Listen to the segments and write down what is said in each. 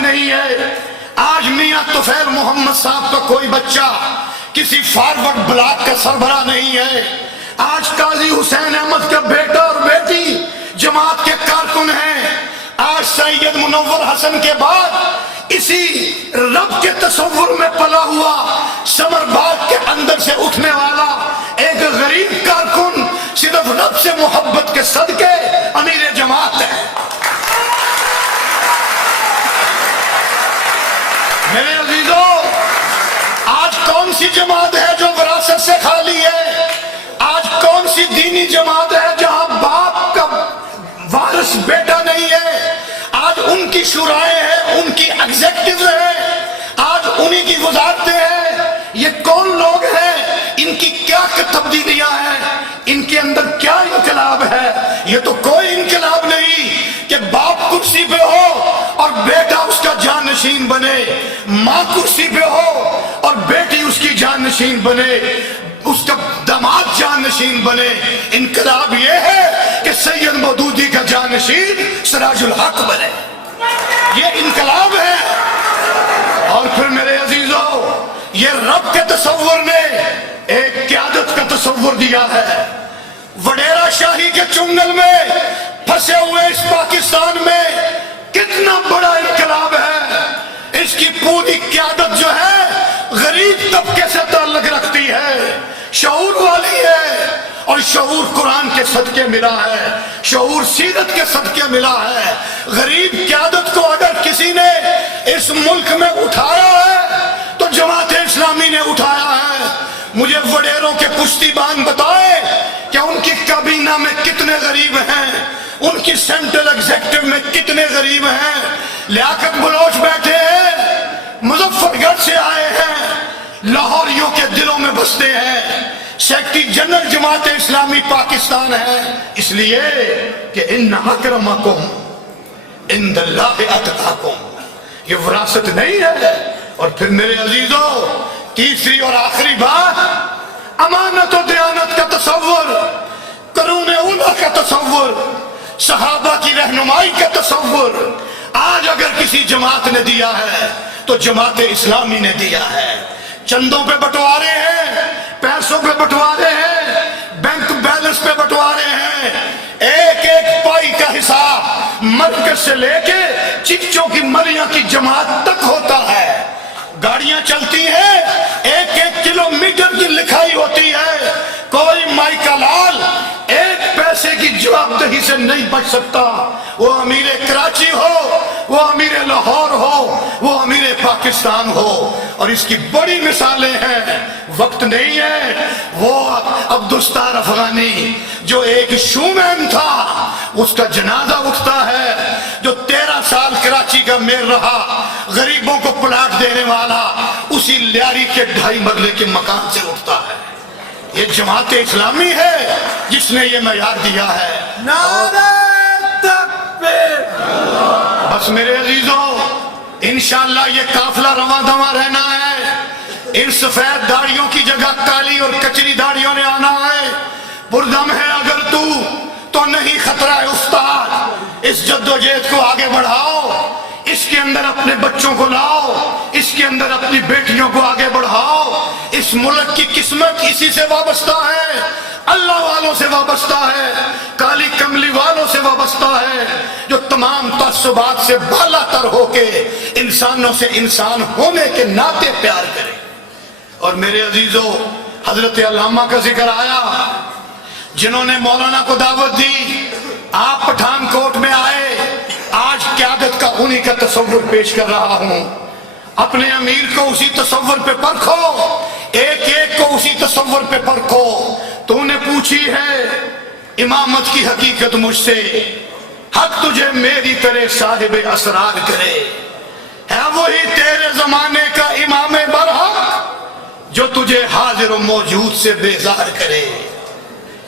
نہیں ہے۔ آج میاں طفیل محمد صاحب کا کوئی بچہ کسی فارورڈ بلاک کا سربراہ نہیں ہے۔ آج قاضی حسین احمد کا بیٹا اور بیٹی جماعت کے کارکن ہیں۔ آج سید منور حسن کے بعد اسی رب کے تصور میں پلا ہوا سمر باغ کے اندر سے اٹھنے والا ایک غریب کارکن صرف رب سے محبت کے صدقے امیر جماعت ہے۔ میرے عزیزو، آج کون سی جماعت ہے جو وراثت سے خالی ہے؟ آج کون سی دینی جماعت ہے جہاں باپ کا وارث بیٹا نہیں ہے؟ آج ان کی شورائیں ہیں، ان کی ایگزیکٹیو ہیں، آج انہی کی وزارتیں ہیں۔ یہ کون لوگ ہیں؟ ان کی کیا تبدیلیاں ہیں؟ ان کے اندر کیا انقلاب ہے؟ یہ تو کوئی انقلاب نہیں کہ باپ کرسی پہ ہو اور بیٹا اس کا جانشین بنے، ماں کرسی پہ ہو اور بیٹی اس کی جانشین بنے، اس کا داماد جانشین بنے۔ انقلاب یہ ہے کہ سید مودودی کا جانشین سراج الحق بنے، یہ انقلاب ہے۔ اور پھر میرے عزیزو، یہ رب کے تصور نے ایک قیادت کا تصور دیا ہے۔ وڈیرا شاہی کے چنگل میں پھنسے ہوئے اس پاکستان میں کتنا بڑا انقلاب ہے۔ اس کی پوری قیادت جو ہے غریب طبقے سے تعلق رکھتی ہے، شعور والی ہے، اور شعور قرآن کے صدقے ملا ہے، شعور سیرت کے صدقے ملا ہے۔ غریب قیادت کو اگر کسی نے اس ملک میں اٹھایا ہے تو جماعت اسلامی نے اٹھایا ہے۔ مجھے وڈیروں کے پشتیبان بتائے کہ ان کی کابینہ میں کتنے غریب ہیں، ان کی سینٹرل ایگزیکٹو میں کتنے غریب ہیں۔ لیاقت بلوچ بیٹھے ہیں، مظفر گڑھ سے آئے ہیں، لاہوریوں کے دلوں میں بستے ہیں، سیکرٹری جنرل جماعت اسلامی پاکستان ہے، اس لیے کہ ان اکرمکم عند اللہ اتقاکم، یہ وراثت نہیں ہے۔ اور پھر میرے عزیزو، تیسری اور آخری بات، امانت و دیانت کا تصور، قرون اولیٰ کا تصور، صحابہ کی رہنمائی کا تصور آج اگر کسی جماعت نے دیا ہے تو جماعت اسلامی نے دیا ہے۔ چندوں پہ بٹوارے ہیں، پیسوں پہ بٹوارے ہیں، بینک بیلنس پہ بٹوارے ہیں، ایک ایک پائی کا حساب مرکز سے لے کے چچوں کی مریاں کی جماعت تک ہوتا ہے۔ گاڑیاں چلتی ہیں، ایک ایک کلومیٹر کی لکھائی ہوتی ہے، کوئی مائی کا لال ایک پیسے کی جواب دہی سے نہیں بچ سکتا، وہ امیر کراچی ہو، وہ امیر لاہور ہو، وہ امیر پاکستان ہو۔ اور اس کی بڑی مثالیں ہیں، وقت نہیں ہے۔ وہ عبدالستار افغانی جو ایک شومین تھا، اس کا جنازہ اٹھتا ہے، جو 13 سال کراچی کا میئر رہا، غریبوں کو پلاٹ دینے والا، اسی لیاری کے 2.5 مرلے کے مکان سے اٹھتا ہے۔ یہ جماعت اسلامی ہے جس نے یہ معیار دیا ہے۔ نعرہ تکبیر! بس میرے عزیزو، انشاءاللہ یہ قافلہ رواں دواں رہنا ہے۔ ان سفید داڑیوں کی جگہ کالی اور کچری داڑیوں نے آنا ہے۔ پردم ہے اگر تو نہیں خطرہ ہے استاد، اس جدوجہد کو آگے بڑھاؤ، اس کے اندر اپنے بچوں کو لاؤ، اس کے اندر اپنی بیٹیوں کو آگے بڑھاؤ۔ اس ملک کی قسمت اسی سے وابستہ ہے، اللہ والوں سے وابستہ ہے، کالی کملی والوں سے وابستہ ہے، جو تمام تعصبات سے بالا تر ہو کے انسانوں سے انسان ہونے کے ناطے پیار کرے۔ اور میرے عزیزو، حضرت علامہ کا ذکر آیا، جنہوں نے مولانا کو دعوت دی، آپ پٹھان کوٹ میں آئے، آج قیادت کا انہی کا تصور پیش کر رہا ہوں۔ اپنے امیر کو اسی تصور پہ پرکھو، ایک ایک کو اسی تصور پہ پرکھو۔ تو نے پوچھی ہے امامت کی حقیقت مجھ سے، حق تجھے میری طرح صاحب اسرار کرے، ہے وہی تیرے زمانے کا امام برحق جو تجھے حاضر و موجود سے بیزار کرے۔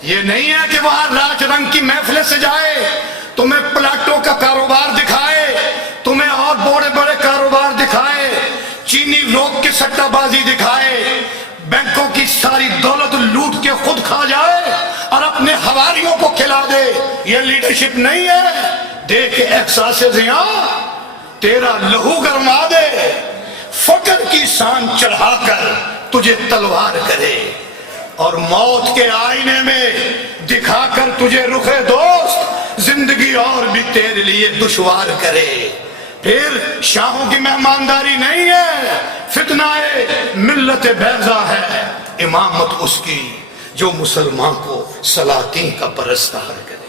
یہ نہیں ہے کہ وہاں راج رنگ کی محفلیں سے جائے، تمہیں پلاٹوں کا کاروبار دکھائے، تمہیں اور بڑے بڑے کاروبار دکھائے، چینی روک کے سٹہ بازی دکھائے، بینکوں کی ساری دولت لوٹ کے خود کھا جائے اور اپنے حواریوں کو کھلا دے۔ یہ لیڈرشپ نہیں ہے۔ دیکھ احساس زیاں تیرا لہو گرما دے، فقر کی سان چڑھا کر تجھے تلوار کرے، اور موت کے آئینے میں دکھا کر تجھے رخ دوست زندگی اور بھی تیرے لیے دشوار کرے۔ پھر شاہوں کی مہمانداری نہیں ہے، فتنہ ملت بیضا ہے، امامت اس کی جو مسلمان کو سلاطین کا پرستار کرے۔